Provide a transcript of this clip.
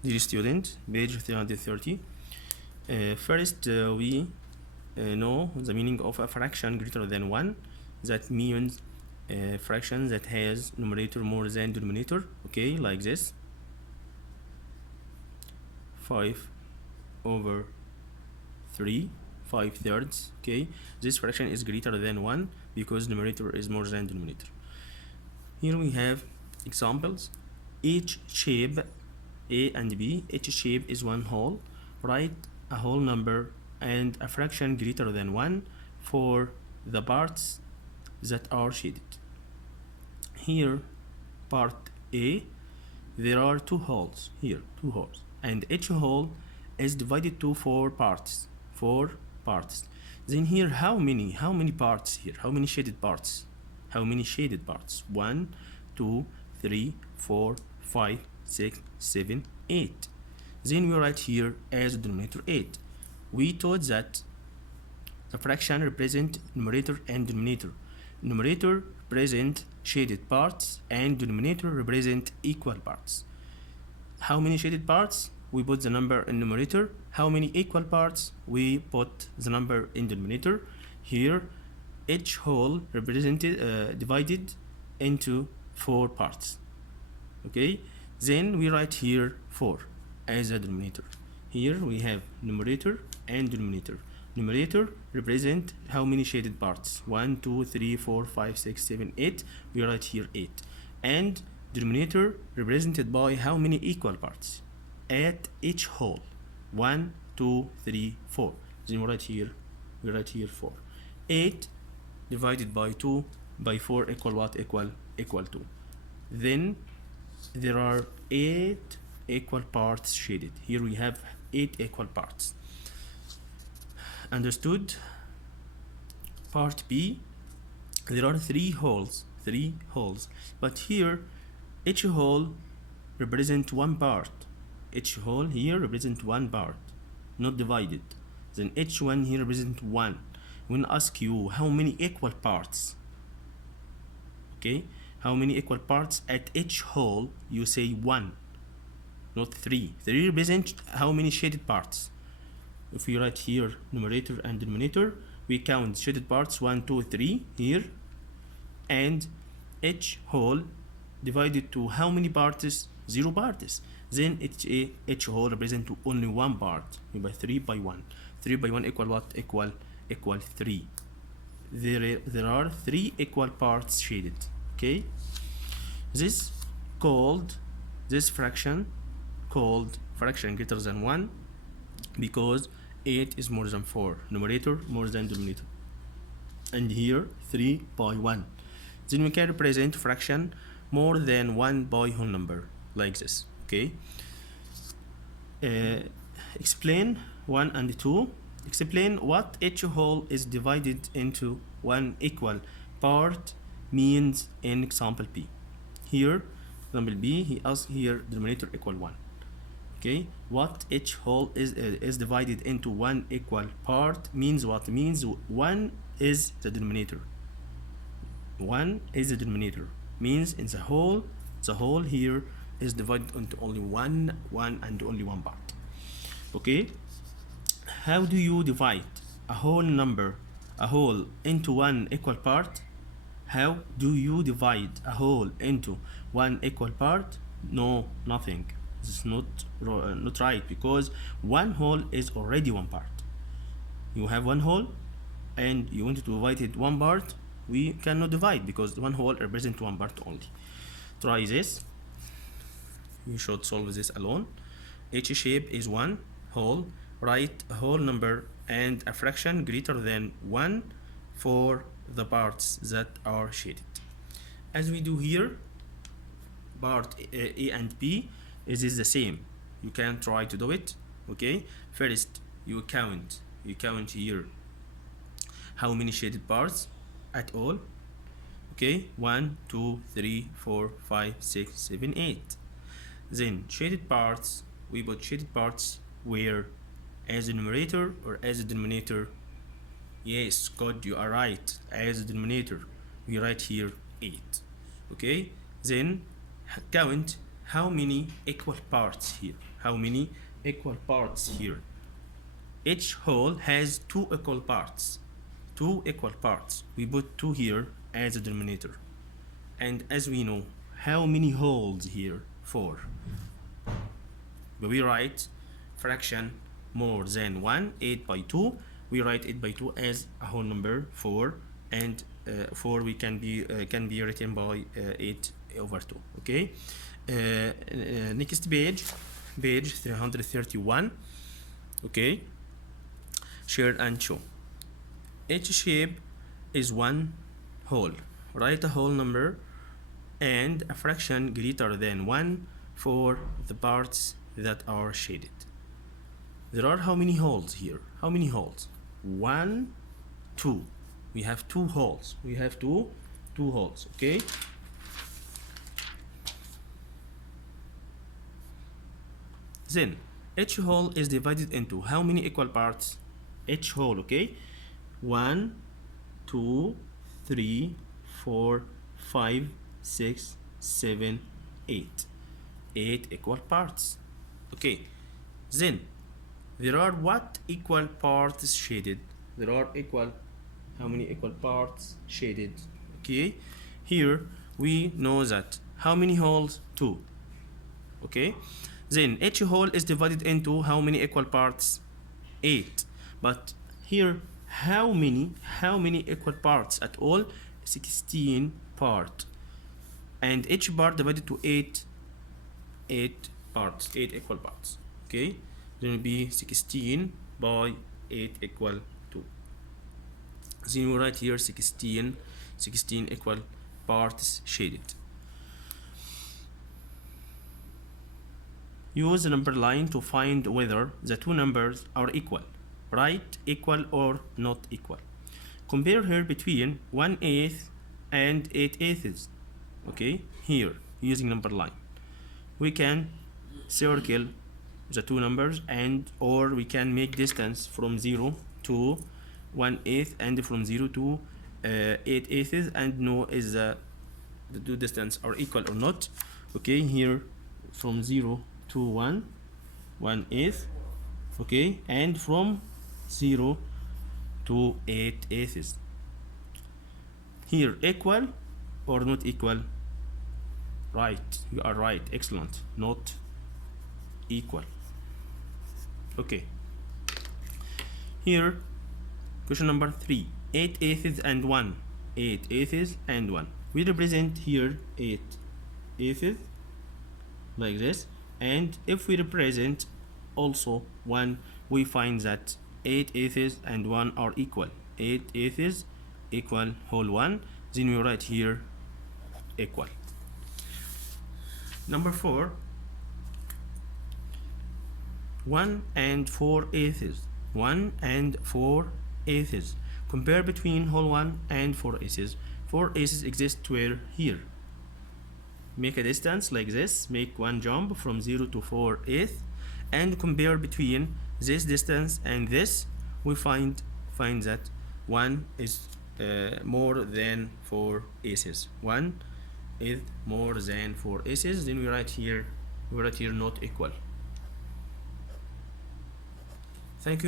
Dear student, page 330. First, we know the meaning of a fraction greater than 1. That means a fraction that has numerator more than denominator. Okay, like this. 5 over 3, 5/3. Okay, this fraction is greater than 1 because numerator is more than denominator. Here we have examples. Each shape A and B, each shape is one whole. Write a whole number and a fraction greater than 1 for the parts that are shaded. Here, part A, there are two holes. Here, two holes. And each hole is divided to four parts. Then here, how many parts here? How many shaded parts? How many shaded parts? 1, 2, 3, 4, 5, 6, 7, 8. Then we write here as denominator 8. We taught that the fraction represent numerator and denominator. Numerator represent shaded parts and denominator represent equal parts. How many shaded parts? We put the number in numerator. How many equal parts? We put the number in denominator. Here, each whole represented divided into four parts. Okay, then we write here 4 as a denominator. Here we have numerator and denominator. Numerator represent how many shaded parts? 1, 2, 3, 4, 5, 6, 7, 8. We write here 8. And denominator represented by how many equal parts? At each whole. 1, 2, 3, 4. Then we write here 4. 8 divided by 2 by 4 equal what? Equal 2. Then there are 8 equal parts shaded. Here we have 8 equal parts. Understood? Part B, there are 3 holes. But here, each hole represents one part. Each hole here represents one part, not divided. Then each one here represents 1. When I ask you how many equal parts, okay, how many equal parts at each hole, you say 1, not 3. 3 represent how many shaded parts. If we write here numerator and denominator, we count shaded parts 1, 2, 3 here, and each whole divided to how many parts? 0 parts. Then each whole represent only one part. By 3 by 1. 3 by 1 equal what? Equal 3. There are 3 equal parts shaded. Okay, this fraction called fraction greater than 1 because 8 is more than 4, numerator more than denominator, and here 3 by 1. Then we can represent fraction more than 1 by whole number like this. Okay, explain 1 and 2. Explain what each whole is divided into one equal part means in example B. Here, example B, he asks here denominator equal 1. Okay, what each whole is divided into one equal part means what? Means 1 is the denominator. 1 is the denominator. Means in the whole here is divided into only one and only one part. Okay, how do you divide a whole into one equal part? How do you divide a whole into one equal part? No, nothing. This is not right, because one whole is already one part. You have one whole and you want to divide it one part. We cannot divide because one whole represents one part only. Try this. You should solve this alone. Each shape is one whole. Write a whole number and a fraction greater than 1 for the parts that are shaded. As we do here, part A and B is the same. You can try to do it. Okay, first you count here how many shaded parts at all. Okay, 1, 2, 3, 4, 5, 6, 7, 8. Then shaded parts, we put shaded parts where? As a numerator or as a denominator? Yes, good, you are right. As a denominator, we write here 8. Okay, then count how many equal parts here? How many equal parts here? Each whole has two equal parts. Two equal parts. We put 2 here as a denominator. And as we know, how many wholes here? 4. But we write fraction more than 1, 8 by 2. We write 8 by 2 as a whole number 4, and 4 we can be written by 8 over 2. Okay. Next page 331. Okay. Share and show. Each shape is one whole. Write a whole number and a fraction greater than 1 for the parts that are shaded. There are how many holes here? How many holes? 1, 2. We have 2 holes. We have two holes. Okay. Then each hole is divided into how many equal parts? Each hole. Okay. 1, 2, 3, 4, 5, 6, 7, 8. 8 equal parts. Okay. Then there are what equal parts shaded? There are how many equal parts shaded? Okay. Here we know that how many holes? 2. Okay. Then each hole is divided into how many equal parts? 8. But here how many equal parts at all? 16 part, and each part divided to 8 parts, 8 equal parts. Okay, then will be 16 by 8 equal 2. Then we write here 16 equal parts shaded. Use the number line to find whether the two numbers are equal. Write equal or not equal. Compare here between 1/8 and 8/8. Okay, here using number line we can circle the two numbers, and or we can make distance from 0 to 1/8 and from 0 to 8/8 and know is the two distance are equal or not. Okay, here from 0 to 1/8. Okay, and from 0 to 8/8. Here equal or not equal? Right, you are right, excellent, not equal. Okay, here question number 3, 8/8 and 1. 8/8 and 1. We represent here 8/8 like this, and if we represent also 1, we find that 8/8 and 1 are equal. 8/8 equal whole 1. Then we write here equal. Number 4, 1 and 4/8. 1 and 4/8. Compare between whole 1 and 4/8. 4/8 exist where? Here. Make a distance like this, make one jump from 0 to 4/8 and compare between this distance and this. We find that 1 is more than 4/8. 1 is more than 4/8. Then we write here not equal. Thank you.